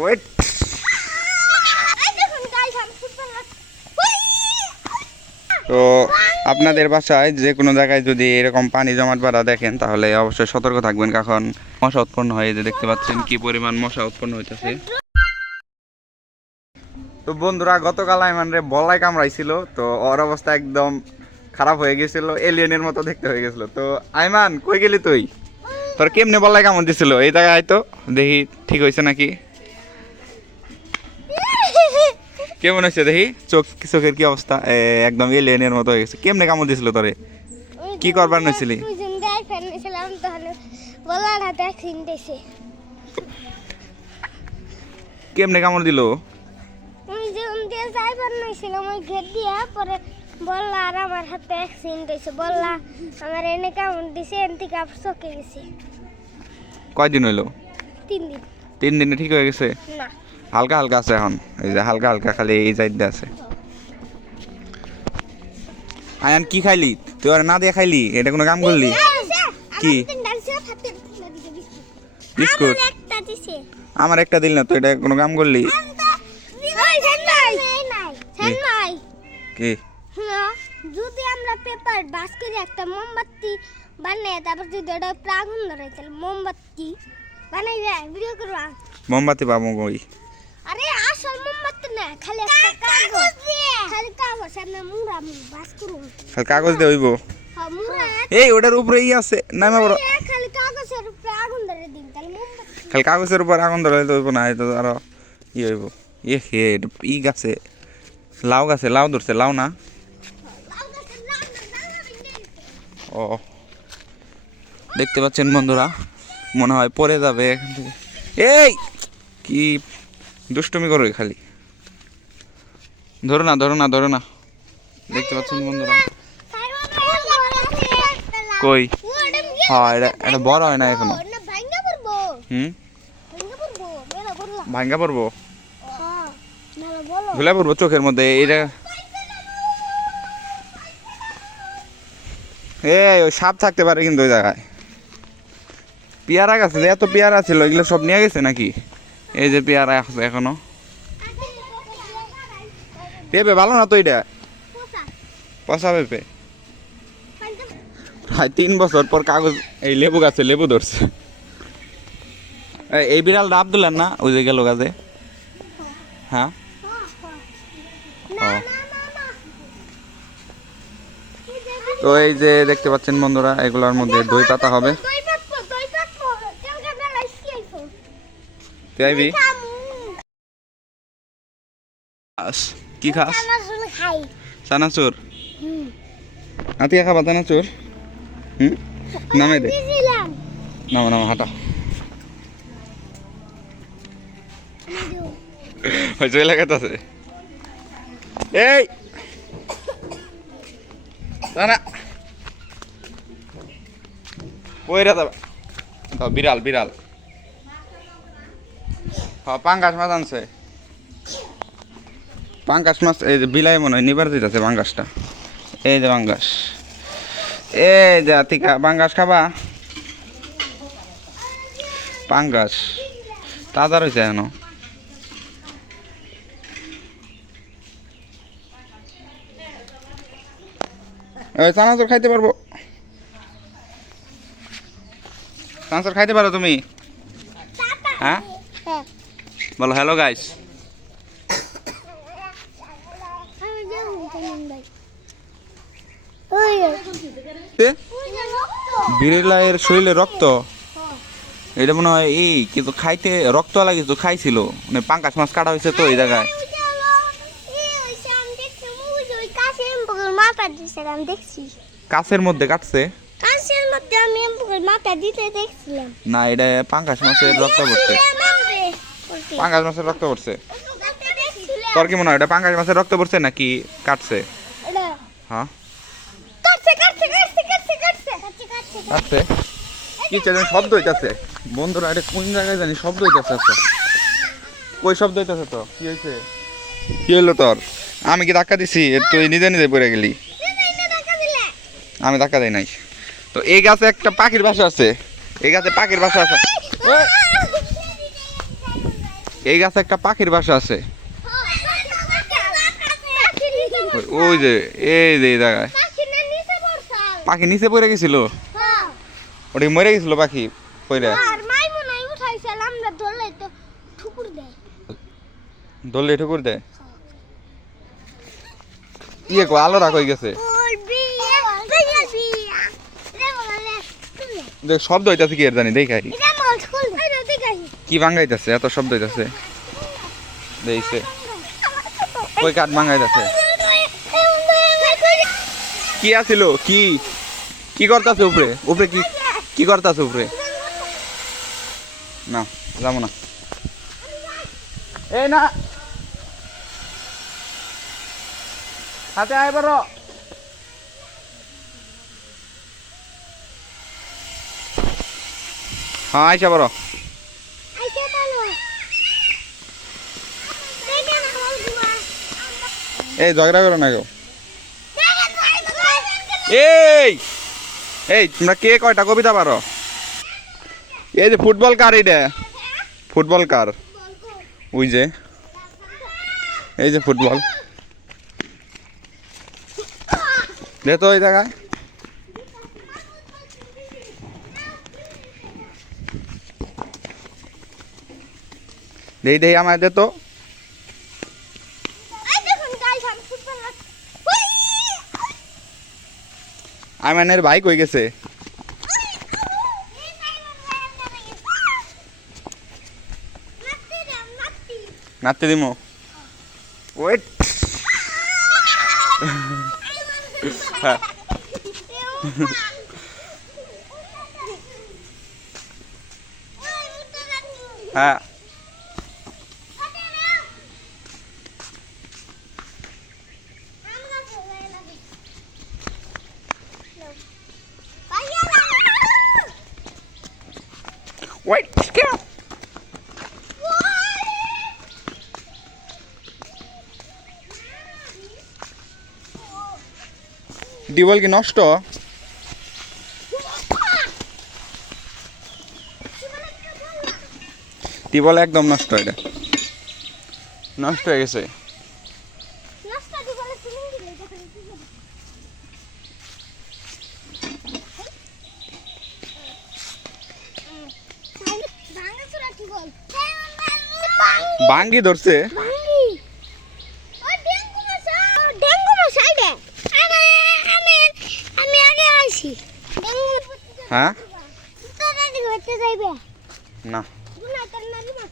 Wait তো আপনাদের বাসায় যে কোনো জায়গায় যদি এরকম পানি জমাট বাড়া দেখেন, তাহলে অবশ্যই সতর্ক থাকবেন, কারণ মশা উৎপন্ন হয় যে দেখতে পাচ্ছেন কি পরিমাণ মশা উৎপন্ন হইতেছে। তো বন্ধুরা, গতকাল আইমান রে বলাই কামড়াইছিল, তো ওর অবস্থা একদম খারাপ হয়ে গেছিল, এলিয়েনের মতো দেখতে হয়ে গেছিল। তো আইমান, কই গেলি তুই? তোর কেমনে বলাই কামড় দিছিল? এই জায়গায় তো, দেখি ঠিক হয়েছে নাকি? কেমন হয়েছে দেখি? চোখ চোখের কি অবস্থা? এ, একদম এলিয়েনের মতো হয়ে গেছে। কেমনে কামড় দিছিল তোরে? কি করবার হয়েছে। কেমনে কামড় দিল? পরে বললা আর আমার হাতে অ্যাক্সিডেন্ট হয়েছে। বললা আমার এনে কেমন দিছে এন থেকে চকে গেছে। কয়দিন হইল? তিন দিন। তিন দিনে ঠিক হয়ে গেছে? না। হালকা হালকা আছে এখন। এই যে হালকা হালকা খালি এই সাইডে আছে। আয়ান কি খাইলি? তুই আর না দিয়ে খাইলি? এটা কোনো কাম করলি? কি? বিস্কুট? আমার একটা দিল না তো এটা কোনো কাম করলি? কি? যদি আমরা পেপার বাস করে একটা মোমবাতি বানাই তারপর যদি ওটা প্রাগুন ধরে মোমবাতি বানাই ভিডিও করবা? মোমবাতি পাবো কই? আরে আসল মোমবাতি না খালি একটা কাগজ। খালি কাগজ সামনে মুড়া বাস করুন খালি কাগজ দিয়ে হইব? এই ওটার উপরে ই আছে না না বড় খালি কাগজের উপরে আগুন ধরে দিন তাহলে মোমবাতি। খালি কাগজের উপর আগুন ধরে তো হইব না এটা তো আরও ই হইব। এ হে ই গাছে লাউ গাছে লাউ ধরছে লাউ না। ও দেখতে পাচ্ছেন বন্ধুরা মনে হয় পড়ে যাবে এখান থেকে। এই কি দুষ্টুমি করবে খালি। ধরো না ধরো না ধরো না। দেখতে পাচ্ছেন বন্ধুরা? কই? হ্যাঁ এটা বড় হয় না এখনও। ভাঙ্গা পড়ব? ভাঙ্গা পড়ব চোখের মধ্যে এটা এই, ওই সাপ থাকতে পারে কিন্তু ওই জায়গায়। পেয়ারা গাছে এত পেয়ারা ছিল, এগুলো সব নিয়ে গেছে নাকি? এই যে পেয়ারা আছে এখনও। পেঁপে ভালো না তো এটা? পচা। পেঁপে? প্রায় তিন বছর পর কাগজ এই লেবু গাছে লেবু ধরছে। এই- এই বিড়ালটা আবদুল্লার না? ওই যে গেল গাছে। হ্যাঁ? ও। তো এই যে দেখতে পাচ্ছেন বন্ধুরা এগুলোর মধ্যে দই পাতা হবে। তুই আইবি খাস। কি খাস? চানাচুর? আতিয়া খাবা চানাচুর? হুম? নামে দে। নামা নামা হাঁটা। হয়েছে এলাকাতে আছে এই! না পয়রা দাবা বিড়াল বিড়াল। পাঙ্গাস মাছ আনছে। পাঙ্গাস মাছ, এই যে বিলাই মনে হয়, নিবার দিতেছে পাঙ্গাসটা। এই যে পাঙ্গাস। এই যে আতিকা, পাঙ্গাস খাবা? পাঙ্গাস। তাজা রয়েছে এখনও। ওই চানাচুর খাইতে পারব। চানাচুর খাইতে পারো তুমি? হ্যাঁ হ্যাঁ? বলো হ্যালো গাইস বিড়লাইয়ের শরীরে রক্ত? এটা মনে হয় এই কিন্তু খাইতে রক্ত লাগে তো খাইছিল। মানে পাঙ্কাশ মাছ কাটা হয়েছে তো এই জায়গায়। কাছের মধ্যে কাটছে? কাশের মধ্যে আমি মাথা দিতে দেখছিলাম। না এটা পাঙ্কাশ মাছের রক্ত পড়ছে। পাঙ্গাস মাছের রক্ত পড়ছে। তোর কি মনে হয় এটা পাঙ্গাস মাছের রক্ত পড়ছে নাকি কাটছে? হ্যাঁ। কাটছে কি জানি শব্দ হইতেছে। বন্ধুরা এটা কোন জায়গায় জানি শব্দ হইতাছে আচ্ছা কই শব্দ হইতাছে তো? কি হয়েছে কি হইল তোর? আমি কি ধাক্কা দিছি? তুই নিজে নিজে পড়ে গেলি। আমি ধাক্কা দেই নাই। তো এই গাছে একটা পাখির বাসা আছে। এই গাছে পাখির বাসা আছে। এই গাছে একটা পাখির বাসা আছে। ওই- যে, এই যে পাখি নিচে পড়ে গেছিল? ওটা মরে গেছিল পাখি পড়ে দলে ঠুকুর দেয়? ইয়ে কো আলো রাখ হয়ে গেছে? দেখ, শব্দ হইতাছে কি এর জানি, দেখাই। কি ভাঙাইতেছে? এত শব্দ হইতাছে। দেখছে কই কাঠ ভাঙাইতেছে? কি আছিল? কি? কি করতেছে উপরে? উপরে কি? কি করতেছে উপরে? না যাব না। এই না। হাতে আয় বড়। হ্যাঁ আইসা বড় আইসা তালো দেখেন আমার গুয়া এই ঝগড়া করো না কেউ। এই! এই তোমরা কে কয়টা? কবিতা পারো। এই যে ফুটবল কার এইটা? ফুটবল কার? ওই যে। এই যে ফুটবল। দে তো ওই জায়গায়। দেই দেই আমায় দে তো এই দেখুন গাইস আমি ফুটবল আইমানের ভাই কই গেছে? নাচতে দিমো। ওয়েট হ্যাঁ। হ্যাঁ। টিউবওয়েল কি নষ্ট? টিউবওয়েল একদম নষ্ট এটা। নষ্ট হয়ে গেছে। বাঙ্গি ধরছে ভাঙ্গি ও ডেঙ্গু মশা ও ডেঙ্গু মশাই রে আমি আমি আমি আগে আইছি ডেঙ্গু হ্যাঁ তোরা দিকে হতে যাইবে না গুনাইতের নারী মাখন তো নারী আছে দেখি কার গাড়ি গুনাইতের দল গালি গুনাইতের হাইক আবার আর আর মেরো লরি মত কন্ট্রোল ঠিক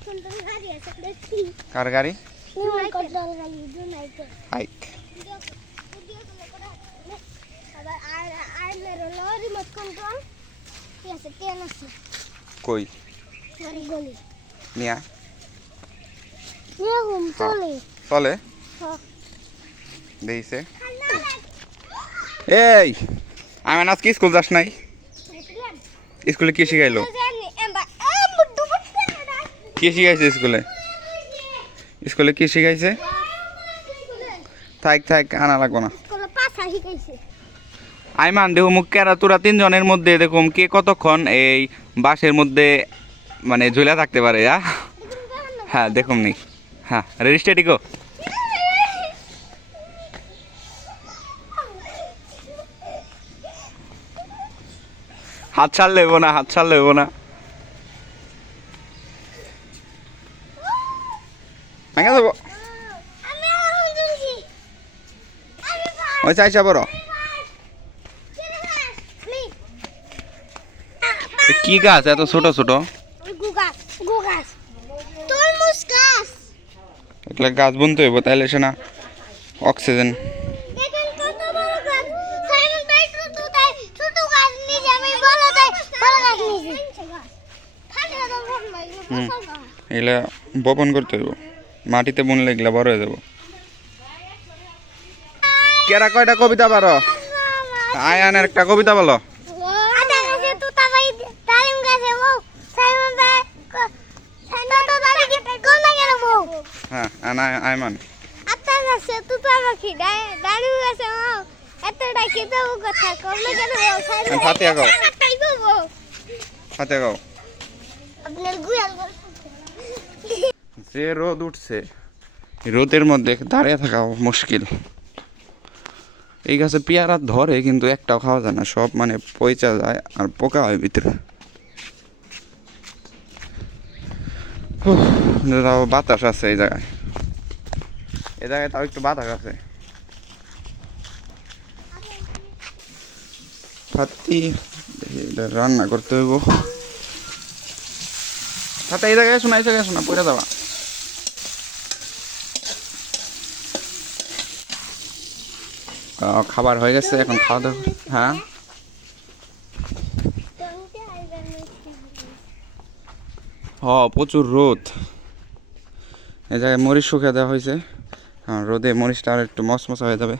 আছে তেল আছে কই? গাড়ি নিয়া চলে হ্যাঁ। দেইছে। এই আমি আজকে স্কুল যাস নাই? স্কুলে কি শিখাইলো? কি শিখাইছে স্কুলে? স্কুলে কি শিখাইছে? থাক থাক আনা লাগবো না। আইমান দেখো মুখ কেরা তোরা তিনজনের মধ্যে দেখুম কে কতক্ষণ এই বাসের মধ্যে মানে ঝুলে থাকতে পারে হ্যাঁ হ্যাঁ দেখুম নি। হ্যাঁ রেজিস্ট্রেটি গো হাত ছাড়লে হইবো না হাত ছাড়লে হইবো না। ভেঙে আমি ওই চাইছা বড়। কি গাছ? এত ছোট ছোট। এগুলো গাছ বুনতে হইব তাইলে সে না অক্সিজেন। এগুলা বপন করতে হইব। মাটিতে বুনলে এগুলা বড় হয়ে যাব। কেরা কয়টা কবিতা পারো? আয়ানের একটা কবিতা বলো। হ্যাঁ আনা আয়মান। আত্তা গাছে তুতা পাখি ডালিম গাছে বউ এত ডাকি তো কথা কোন গেল ফাতিয়া গাও। তাইবো গাও আপনার গুয়াল যে রোদ উঠছে রোদের মধ্যে দাঁড়িয়ে থাকা মুশকিল। এই গাছে পেয়ারা ধরে, কিন্তু একটাও খাওয়া যায় না। সব মানে পয়চা যায় আর পোকা হয় ভিতরে। তাও বাতাস আছে এই জায়গায়। এই জায়গায় তাও একটু বাতাস আছে। রান্না করতে হইব। এই জায়গায় শোনা এই জায়গায় শোনা পড়ে যাওয়া খাবার হয়ে গেছে, এখন খাওয়া দাওয়া হ্যাঁ? হ, প্রচুর রোদ। এ জায়গায় মরিচ শুকিয়ে দেওয়া হয়েছে। হ্যাঁ রোদে মরিচটা আর একটু মশমশা হয়ে যাবে।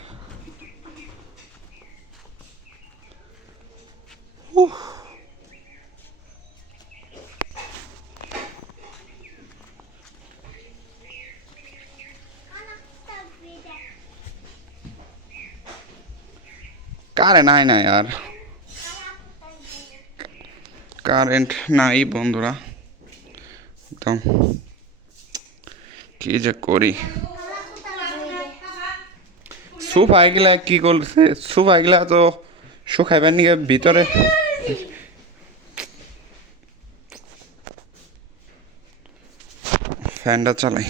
কারেন্ট নাই না আর। কারেন্ট নাই বন্ধুরা। একদম। কি যে করি। সোফা এগুলা কি করছে? সোফা এগুলা তো শুকাইবার নিয়ে ভিতরে ফ্যানটা চালাই।